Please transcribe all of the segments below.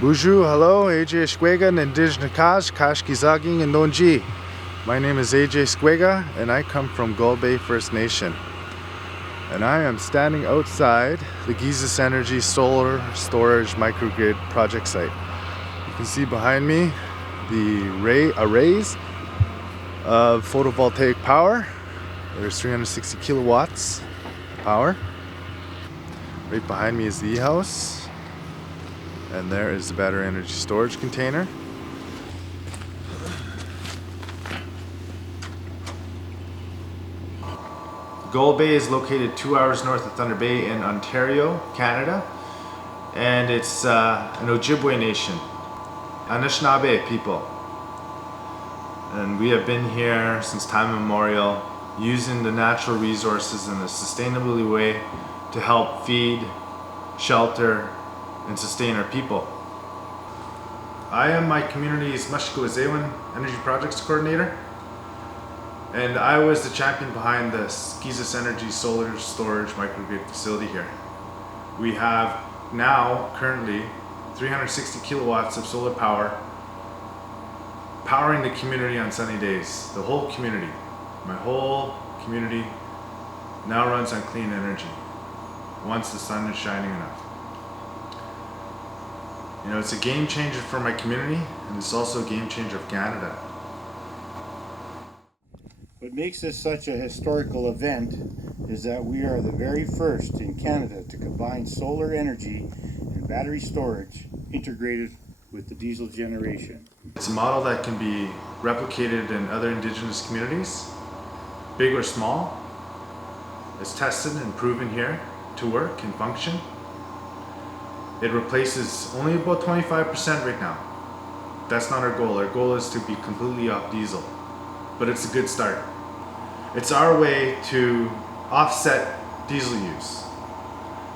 Bonjour, hello, AJ Squega, Indigenous, Kashkizaging, and Donji. My name is AJ Squega, and I come from Gull Bay First Nation. And I am standing outside the Gwich'in Energy Solar Storage Microgrid project site. You can see behind me the arrays of photovoltaic power. There's 360 kilowatts of power. Right behind me is the e-house. And there is the battery energy storage container. Gull Bay is located 2 hours north of Thunder Bay in Ontario, Canada. And it's an Ojibwe nation, Anishinaabe people. And we have been here since time immemorial, using the natural resources in a sustainable way to help feed, shelter, and sustain our people. I am my community's Microgrids Energy Projects Coordinator, and I was the champion behind the Gwich'in Energy Solar Storage Microgrid facility here. We have now currently 360 kilowatts of solar power powering the community on sunny days. The whole community, my whole community now runs on clean energy once the sun is shining enough. You know, it's a game changer for my community, and it's also a game changer for Canada. What makes this such a historical event is that we are the very first in Canada to combine solar energy and battery storage integrated with the diesel generation. It's a model that can be replicated in other Indigenous communities, big or small. It's tested and proven here to work and function. It replaces only about 25% right now. That's not our goal. Our goal is to be completely off diesel, but it's a good start. It's our way to offset diesel use.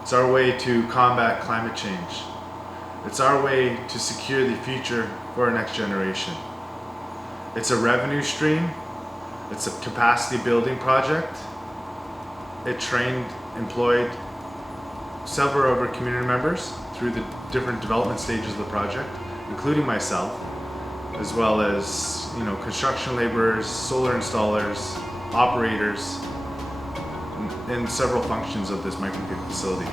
It's our way to combat climate change. It's our way to secure the future for our next generation. It's a revenue stream. It's a capacity building project. It trained, employed several of our community members through the different development stages of the project, including myself, as well as, you know, construction laborers, solar installers, operators, in several functions of this microgrid facility.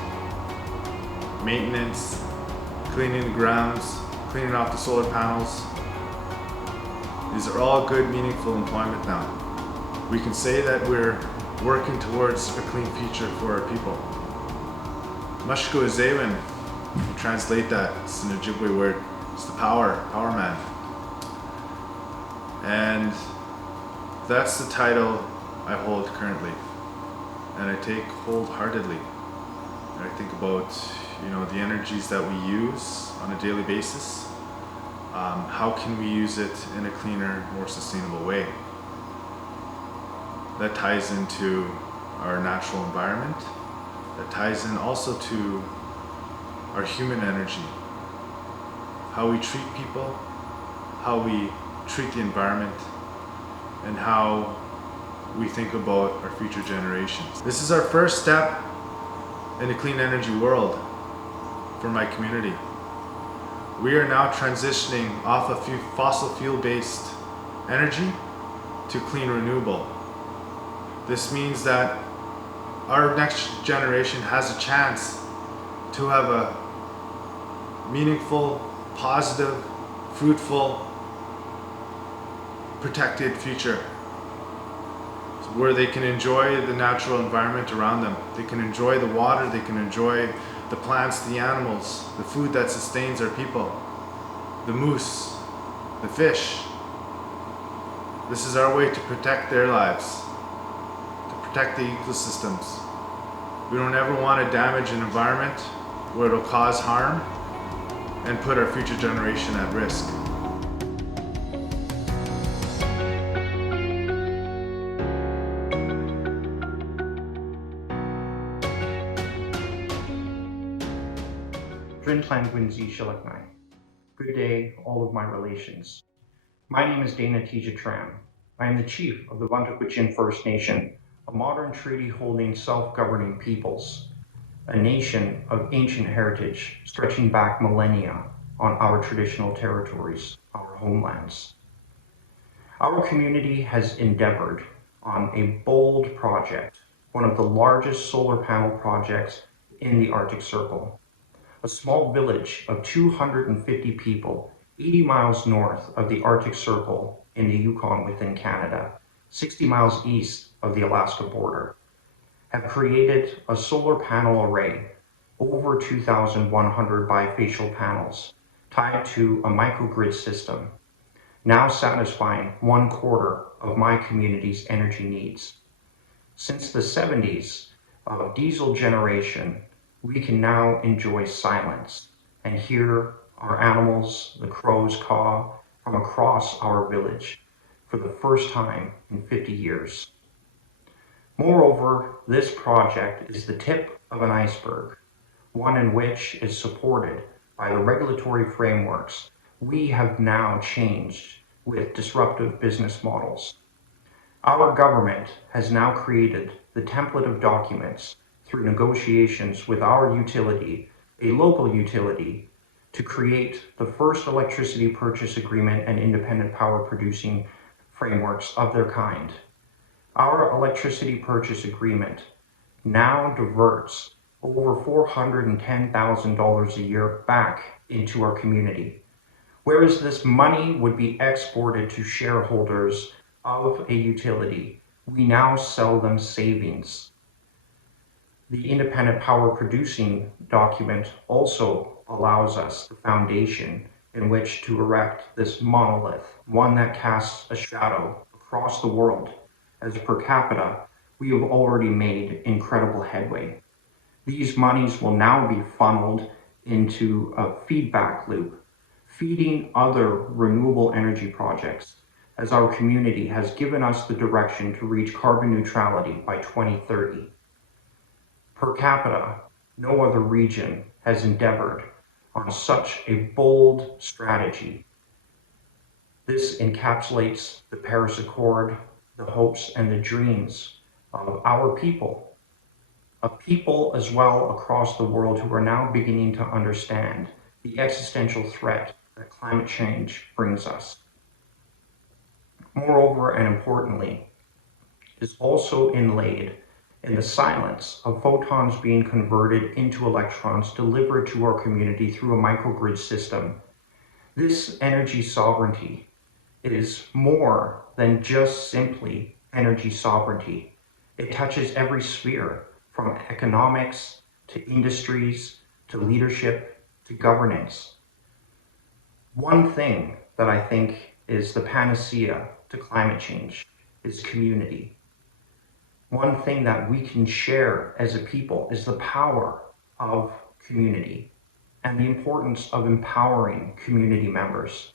Maintenance, cleaning the grounds, cleaning off the solar panels. These are all good, meaningful employment now. We can say that we're working towards a clean future for our people. Microgrids, you translate that, it's an Ojibwe word, it's the power man. And that's the title I hold currently, and I take wholeheartedly. And I think about, you know, the energies that we use on a daily basis. How can we use it in a cleaner, more sustainable way? That ties into our natural environment. That ties in also to our human energy, how we treat people, how we treat the environment, and how we think about our future generations. This is our first step in a clean energy world for my community. We are now transitioning off of fossil fuel-based energy to clean renewable. This means that our next generation has a chance to have a meaningful, positive, fruitful, protected future where they can enjoy the natural environment around them. They can enjoy the water, they can enjoy the plants, the animals, the food that sustains our people, the moose, the fish. This is our way to protect their lives, to protect the ecosystems. We don't ever want to damage an environment where it'll cause harm and put our future generation at risk. Good day, all of my relations. My name is Tizya-Tramm. I am the chief of the Vuntut First Nation, a modern treaty-holding self-governing peoples, a nation of ancient heritage stretching back millennia on our traditional territories, our homelands. Our community has endeavored on a bold project, one of the largest solar panel projects in the Arctic Circle. A small village of 250 people, 80 miles north of the Arctic Circle in the Yukon within Canada, 60 miles east of the Alaska border, have created a solar panel array, over 2,100 bifacial panels, tied to a microgrid system, now satisfying 1/4 of my community's energy needs. Since the 70s of diesel generation, we can now enjoy silence and hear our animals, the crows, caw from across our village for the first time in 50 years. Moreover, this project is the tip of an iceberg, one in which is supported by the regulatory frameworks we have now changed with disruptive business models. Our government has now created the template of documents through negotiations with our utility, a local utility, to create the first electricity purchase agreement and independent power producing frameworks of their kind. Our electricity purchase agreement now diverts over $410,000 a year back into our community, whereas this money would be exported to shareholders of a utility. We now sell them savings. The independent power producing document also allows us the foundation in which to erect this monolith, one that casts a shadow across the world. As per capita, we have already made incredible headway. These monies will now be funneled into a feedback loop, feeding other renewable energy projects, as our community has given us the direction to reach carbon neutrality by 2030. Per capita, no other region has endeavored on such a bold strategy. This encapsulates the Paris Accord, the hopes and the dreams of our people, a people as well across the world who are now beginning to understand the existential threat that climate change brings us. Moreover, and importantly, is also inlaid in the silence of photons being converted into electrons delivered to our community through a microgrid system. This energy sovereignty is more than just simply energy sovereignty. It touches every sphere, from economics to industries to leadership to governance. One thing that I think is the panacea to climate change is community. One thing that we can share as a people is the power of community and the importance of empowering community members.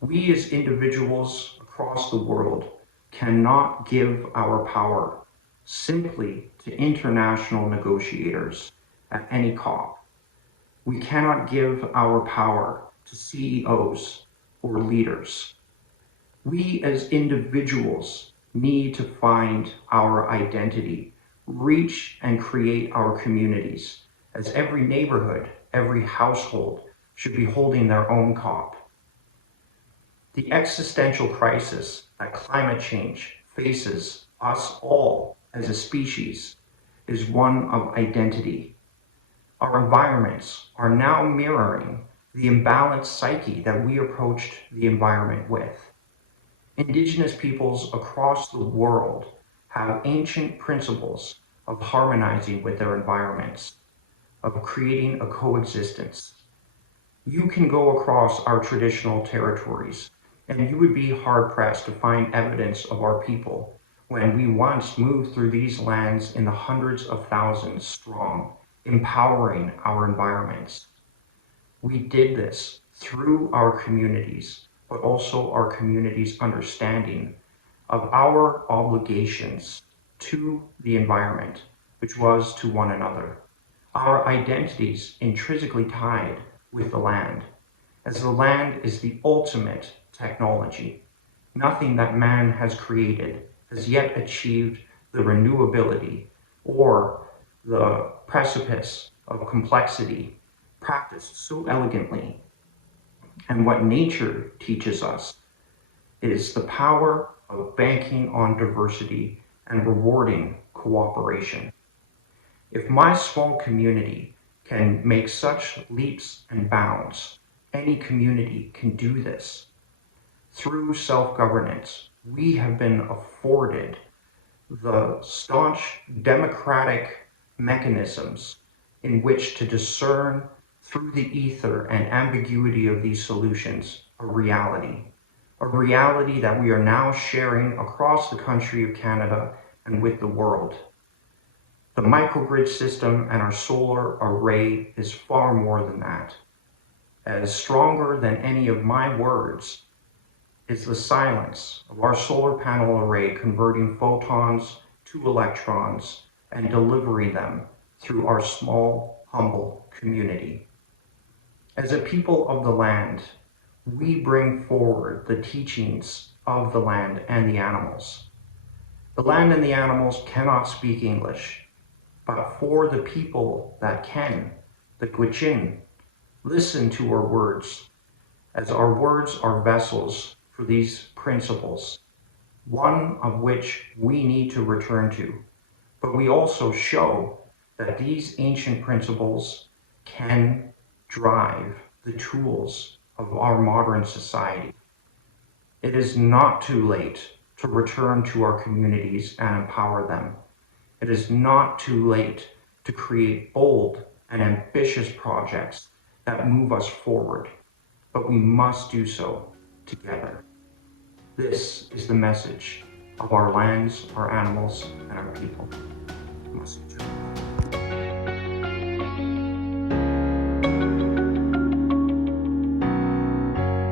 We as individuals across the world cannot give our power simply to international negotiators at any COP. We cannot give our power to CEOs or leaders. We as individuals need to find our identity, reach and create our communities, as every neighborhood, every household should be holding their own COP. The existential crisis that climate change faces us all as a species is one of identity. Our environments are now mirroring the imbalanced psyche that we approached the environment with. Indigenous peoples across the world have ancient principles of harmonizing with their environments, of creating a coexistence. You can go across our traditional territories and you would be hard-pressed to find evidence of our people when we once moved through these lands in the hundreds of thousands strong, empowering our environments. We did this through our communities, but also our community's understanding of our obligations to the environment, which was to one another. Our identities intrinsically tied with the land, as the land is the ultimate technology. Nothing that man has created has yet achieved the renewability or the precipice of complexity practiced so elegantly. And what nature teaches us is the power of banking on diversity and rewarding cooperation. If my small community can make such leaps and bounds, any community can do this. Through self-governance, we have been afforded the staunch democratic mechanisms in which to discern through the ether and ambiguity of these solutions a reality that we are now sharing across the country of Canada and with the world. The microgrid system and our solar array is far more than that. As stronger than any of my words is the silence of our solar panel array converting photons to electrons and delivering them through our small, humble community. As a people of the land, we bring forward the teachings of the land and the animals. The land and the animals cannot speak English, but for the people that can, the Gwich'in, listen to our words, as our words are vessels for these principles, one of which we need to return to. But we also show that these ancient principles can drive the tools of our modern society. It is not too late to return to our communities and empower them. It is not too late to create bold and ambitious projects that move us forward, but we must do so together. This is the message of our lands, our animals, and our people. Must do.